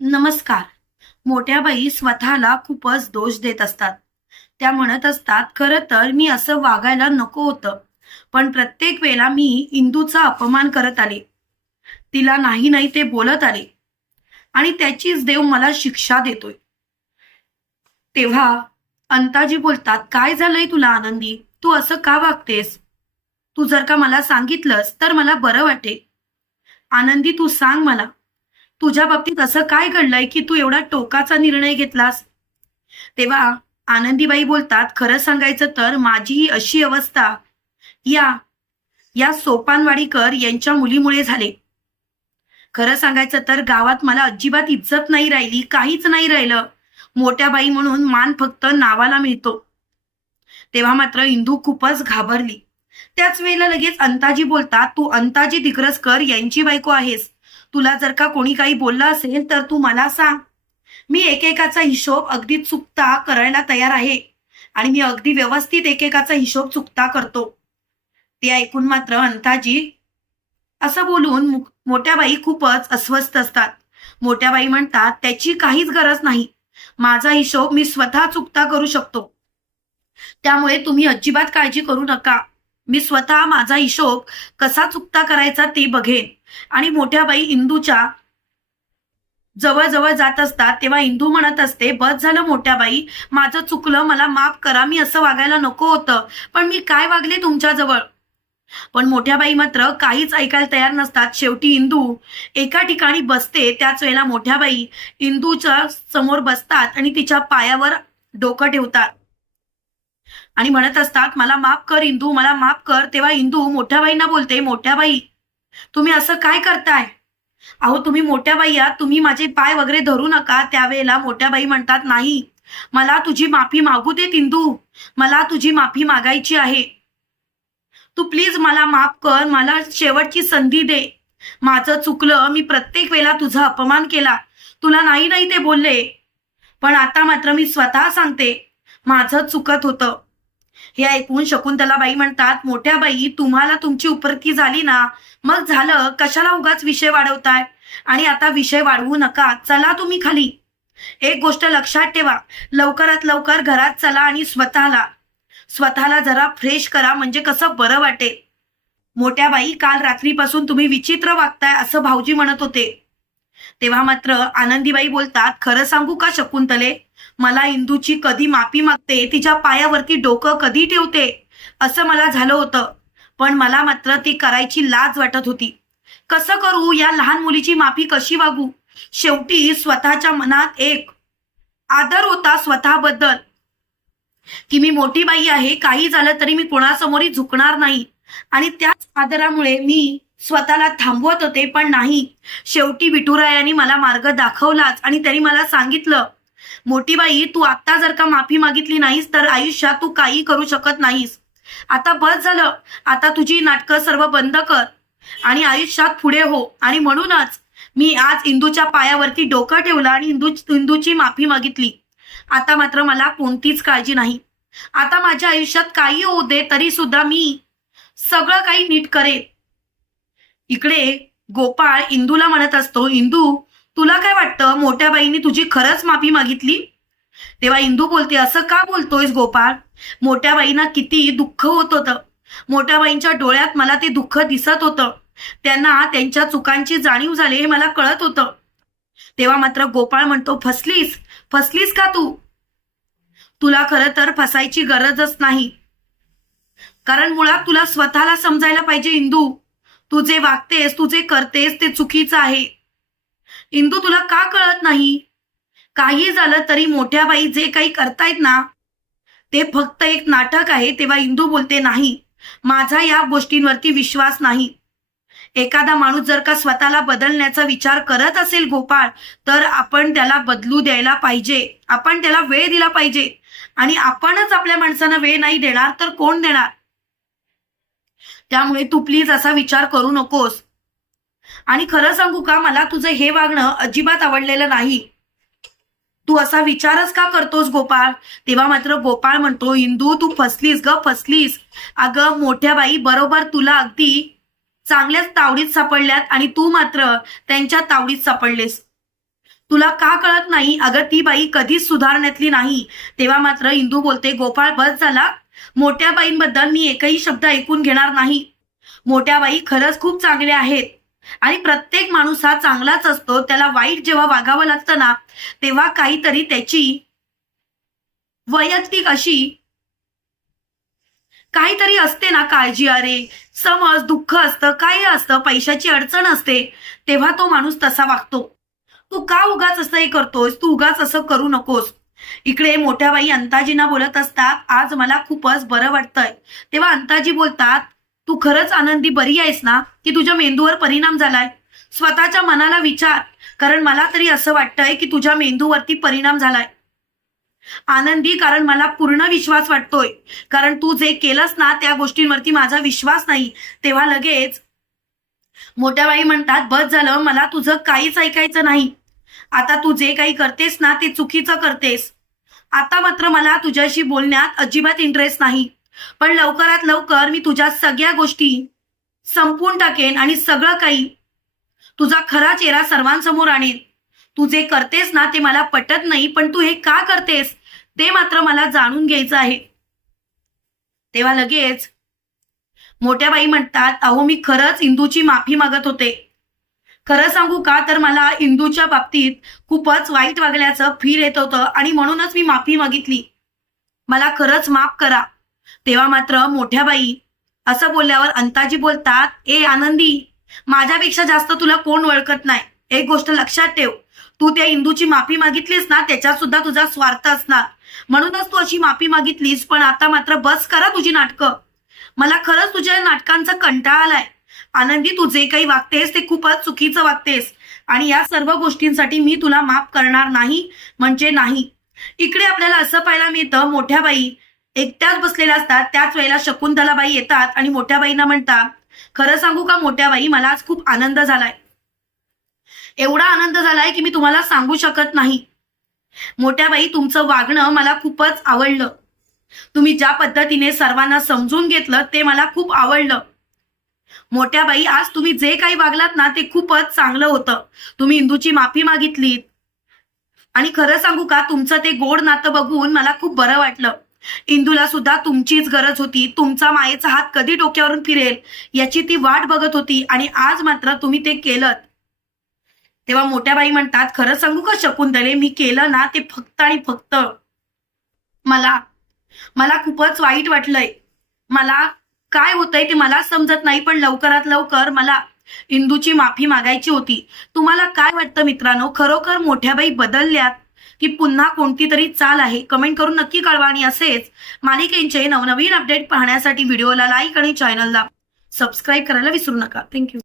नमस्कार. मोठ्या बाई स्वतःला खूपच दोष देत असतात. त्या म्हणत असतात, "खरं तर मी असं वागायला नको होतं. पण प्रत्येक वेळेला मी इंदूचा अपमान करत आले. तिला नाही नाही ते बोलत आले आणि त्याचीच देव मला शिक्षा देतोय." तेव्हा अंताजी बोलतात, "काय झालंय तुला आनंदी? तू असं का वागतेस? तू जर का मला सांगितलंस तर मला बरं वाटेल. आनंदी तू सांग मला, तुझ्या बाबतीत असं काय घडलंय की तू एवढा टोकाचा निर्णय घेतलास?" तेव्हा आनंदीबाई बोलतात, "खरं सांगायचं तर माझी ही अशी अवस्था या या सोपानवाडीकर यांच्या मुलीमुळे झाले. खरं सांगायचं तर गावात मला अजिबात इज्जत नाही राहिली, काहीच नाही राहिलं. मोठ्या बाई म्हणून मान फक्त नावाला मिळतो." तेव्हा मात्र इंदू खूपच घाबरली. त्याच वेळेला लगेच अंताजी बोलतात, "तू अंताजी दिग्रसकर यांची बायको आहेस. तुला जर का कोणी काही बोललं असेल तर तू मला सांग. मी एकेकाचा हिशोब अगदी चुकता करायला तयार आहे आणि मी अगदी व्यवस्थित एकेकाचा हिशोब चुकता करतो." ते ऐकून मात्र अंताजी असं बोलून मोठ्या बाई खूपच अस्वस्थ असतात. मोठ्या बाई म्हणतात, "त्याची काहीच गरज नाही. माझा हिशोब मी स्वतः चुकता करू शकतो. त्यामुळे तुम्ही अजिबात काळजी करू नका. मी स्वतः माझा हिशोब कसा चुकता करायचा ते बघेन." आणि मोठ्या बाई इंदूच्या जवळ-जवळ जात असतात, तेव्हा इंदू म्हणत असते, "बस झालं मोठ्या बाई, माझं चुकलं, मला माफ करा. मी असं वागायला नको होतं. पण मी काय वागले तुमच्याजवळ?" पण मोठ्या बाई मात्र काहीच ऐकायला तयार नसतात. शेवटी इंदू एका ठिकाणी बसते. त्याच वेळेला मोठ्या बाई इंदूच्या समोर बसतात आणि तिच्या पायावर डोकं ठेवतात आणि म्हणत असतात, "मला माफ कर इंदू, मला माफ कर." तेव्हा इंदू मोठ्या बाईंना बोलते, "मोठ्या बाई, तुम्ही असं काय करताय? अहो तुम्ही मोठ्या बाई आहात, तुम्ही माझे पाय वगैरे धरू नका." त्यावेळेला मोठ्या बाई म्हणतात, "नाही, मला तुझी माफी मागू दे इंदू. मला तुझी माफी मागायची आहे. तू प्लीज मला माफ कर. मला शेवटची संधी दे. माझं चुकलं. मी प्रत्येक वेळेला तुझा अपमान केला. तुला नाही नाही ते बोलले. पण आता मात्र मी स्वतः सांगते, माझं चुकत होतं." हे ऐकून शकुंतलाबाई म्हणतात, "मोठ्या बाई, तुम्हाला तुमची उपरती झाली ना, मग झालं. कशाला उगाच विषय वाढवताय? आणि आता विषय वाढवू नका. चला तुम्ही खाली. एक गोष्ट लक्षात ठेवा, लवकरात लवकर घरात चला आणि स्वतःला स्वतःला जरा फ्रेश करा, म्हणजे कसं बरं वाटेल. मोठ्या बाई, काल रात्रीपासून तुम्ही विचित्र वागताय असं भाऊजी म्हणत होते." तेव्हा मात्र आनंदीबाई बोलतात, "खरं सांगू का शकुंतले, मला इंदूची कधी माफी मागते, तिच्या पायावरती डोकं कधी ठेवते, असं मला झालं होतं. पण मला मात्र ती करायची लाज वाटत होती. कसं करू, या लहान मुलीची माफी कशी मागू? शेवटी स्वतःच्या मनात एक आदर होता स्वतःबद्दल, की मी मोठी बाई आहे, काही झालं तरी मी कोणासमोरही झुकणार नाही. आणि त्याच आदरामुळे मी स्वतःला थांबवत होते, पण नाही. शेवटी विठुरायाने मला मार्ग दाखवलाच आणि त्यांनी मला सांगितलं, मोठी बाई, तू आता जर का माफी मागितली नाहीस तर आयुष्यात तू काही करू शकत नाहीस. आता बस झालं. आता तुझी नाटकं सर्व बंद कर आणि आयुष्यात पुढे हो." आणि म्हणूनच मी आज इंदूच्या पायावरती डोकं ठेवलं आणि इंदूची माफी मागितली. आता मात्र मला कोणतीच काळजी नाही. आता माझ्या आयुष्यात काही होऊ दे तरी सुद्धा मी सगळं काही नीट करेल. इकडे गोपाळ इंदूला म्हणत असतो, "इंदू, तुला काय वाटतं, मोठ्या बाईंनी तुझी खरंच माफी मागितली?" तेव्हा इंदू बोलते, "असं का बोलतोयस गोपाळ? मोठ्या बाईंना किती दुःख होत होतं. मोठ्या बाईंच्या डोळ्यात मला ते दुःख दिसत होतं. त्यांना त्यांच्या चुकांची जाणीव झाली हे मला कळत होतं." तेव्हा मात्र गोपाळ म्हणतो, "फसलीस? फसलीस का तू? तुला खरं तर फसायची गरजच नाही. कारण मुळात तुला स्वतःला समजायला पाहिजे इंदू. तू जे वागतेस, तू जे करतेस ते चुकीचं आहे. इंदू, तुला का कळत नाही? काही झालं तरी मोठ्या बाई जे काही करतायत ना, ते फक्त एक नाटक आहे." तेव्हा इंदू बोलते, "नाही, माझा या गोष्टींवरती विश्वास नाही. एखादा माणूस जर का स्वतःला बदलण्याचा विचार करत असेल गोपाळ, तर आपण त्याला बदलू द्यायला पाहिजे. आपण त्याला वेळ दिला पाहिजे. आणि आपणच आपल्या माणसांना वेळ नाही देणार तर कोण देणार? त्यामुळे तू प्लीज असा विचार करू नकोस. आणि खरं सांगू का, मला तुझं हे वागणं अजिबात आवडलेलं नाही. तू असा विचारच का करतोस गोपाळ?" तेव्हा मात्र गोपाळ म्हणतो, "इंदू, तू फसलीस ग, फसलीस. अगं मोठ्या बाई बरोबर तुला अगदी चांगल्याच तावडीत सापडल्यात आणि तू मात्र त्यांच्या तावडीत सापडलेस. तुला का कळत नाही? अगं ती बाई कधीच सुधारण्यातली नाही. तेव्हा मात्र इंदू बोलते, गोपाळ बस झाला. मोठ्या बाईंबद्दल मी एकही शब्द ऐकून घेणार नाही. मोठ्या बाई खरंच खूप चांगल्या आहेत आणि प्रत्येक माणूस हा चांगलाच असतो. त्याला वाईट जेव्हा वागावं लागतं ना, तेव्हा काहीतरी त्याची वैयक्तिक अशी काहीतरी असते ना काळजी. अरे समज दुःख असतं, काही असतं, पैशाची अडचण असते, तेव्हा तो माणूस तसा वागतो. तू का उगाच असं हे करतोस? तू उगाच असं करू नकोस. इकडे मोठ्या बाई अंताजींना बोलत असतात, आज मला खूपच बरं वाटतंय. तेव्हा अंताजी बोलतात, तू खरंच आनंदी बरी आहेस ना, की तुझ्या मेंदूवर परिणाम झालाय? स्वतःच्या मनाला विचार, कारण मला तरी असं वाटतंय की तुझ्या मेंदूवरती परिणाम झालाय. आनंदी, कारण मला पूर्ण विश्वास वाटतोय, कारण तू जे केलंस ना त्या गोष्टींवरती माझा विश्वास नाही. तेव्हा लगेच मोठ्या बाई म्हणतात, बस झालं, मला तुझं काहीच ऐकायचं नाही. आता तू जे काही करतेस ना ते चुकीचं करतेस. आता मात्र मला तुझ्याशी बोलण्यात अजिबात इंटरेस्ट नाही. पण लवकरात लवकर मी तुझ्या सगळ्या गोष्टी संपवून टाकेन आणि सगळं काही तुझा खरा चेहरा सर्वांसमोर आणेन. तू जे करतेस ना ते मला पटत नाही, पण तू हे का करतेस ते मात्र मला जाणून घ्यायचं आहे. तेव्हा लगेच मोठ्या बाई म्हणतात, अहो मी खरंच इंदूची माफी मागत होते. खरं सांगू का, तर मला इंदूच्या बाबतीत खूपच वाईट वागल्याचं फील येत होतं आणि म्हणूनच मी माफी मागितली. मला खरंच माफ करा. तेव्हा मात्र मोठ्या बाई असं बोलल्यावर अंताजी बोलतात, ए आनंदी, माझ्यापेक्षा जास्त तुला कोण ओळखत नाही. एक गोष्ट लक्षात ठेव, तू त्या इंदूची माफी मागितलीस ना त्याच्यात सुद्धा तुझा स्वार्थ असणार, म्हणूनच तू अशी माफी मागितलीस. पण आता मात्र बस करा तुझी नाटकं. मला खरंच तुझ्या नाटकांचा कंटाळा आलाय. आनंदी, तू जे काही वागतेस ते खूपच चुकीचं वागतेस आणि या सर्व गोष्टींसाठी मी तुला माफ करणार नाही म्हणजे नाही. इकडे आपल्याला असं पाहायला मिळतं, मोठ्या बाई एकट्याच बसलेल्या असतात. त्याच वेळेला शकुंतलाबाई येतात आणि मोठ्या बाईंना म्हणतात, खरं सांगू का मोठ्या बाई, मला आज खूप आनंद झालाय. एवढा आनंद झालाय की मी तुम्हाला सांगू शकत नाही. मोठ्या बाई, तुमचं वागणं मला खूपच आवडलं. तुम्ही ज्या पद्धतीने सर्वांना समजून घेतलं ते मला खूप आवडलं. मोठ्या बाई, आज तुम्ही जे काही वागलात ना ते खूपच चांगलं होतं. तुम्ही इंदूची माफी मागितलीत आणि खरं सांगू का, तुमचं ते गोड नातं बघून मला खूप बरं वाटलं. इंदूला सुद्धा तुमचीच गरज होती. तुमचा मायेचा हात कधी डोक्यावरून फिरेल याची ती वाट बघत होती आणि आज मात्र तुम्ही ते केलं. तेव्हा मोठ्या बाई म्हणतात, खरं सांगू का शकुंतले, मी केलं ना ते फक्त आणि फक्त मला मला खूपच वाईट वाटलंय. मला काय होतंय ते मला समजत नाही, पण लवकरात लवकर मला इंदूची माफी मागायची होती. तुम्हाला काय वाटतं मित्रांनो, खरोखर मोठ्याबाई बदलल्यात की पुन्हा कोणती तरी चाल आहे? कमेंट करून नक्की कळवा आणि असेच मालिकेचे नवनवीन अपडेट पाहण्यासाठी व्हिडिओला लाईक आणि चॅनलला सबस्क्राईब करायला विसरू नका. थँक्यू.